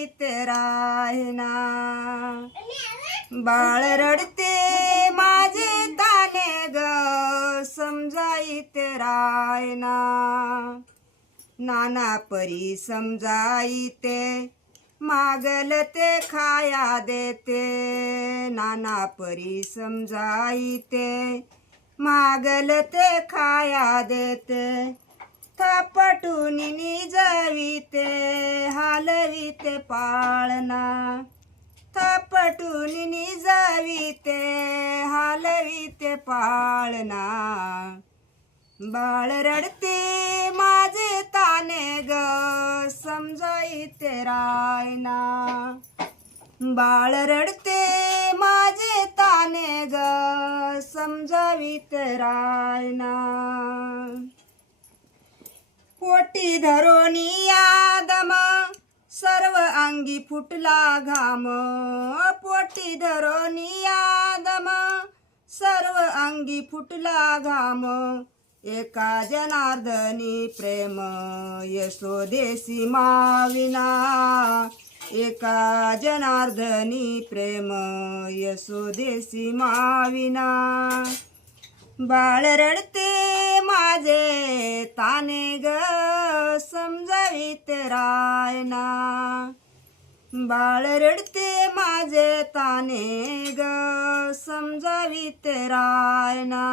समजावीत रायना. बाळ रडते माझे ताने ग समजावीत रायना. नाना परी समजाईते मागल ते खाया देते. नाना परी समजाईते मागल ते खाया देते. थपटून निजविते हालविते पाळना. थपटून निजविते हालविते पाळना. बाळ रडते माझे ताने ग समजाईते रायना. बाळ रडते माझे ताने ग समजावीते रायना. पोटी धरोनी आदम सर्व अंगी फुटला घाम. पोटी धरोनी आदम सर्व अंगी फुटला घाम. एका जनार्दनी प्रेम यशोदेसी माविना. एका जनार्दनी प्रेम यशोदेसी माविना. बाळ रडते माझे ताने ग समजावीत रायना. बाळ रडते माझे ताने ग समजावीत रायना.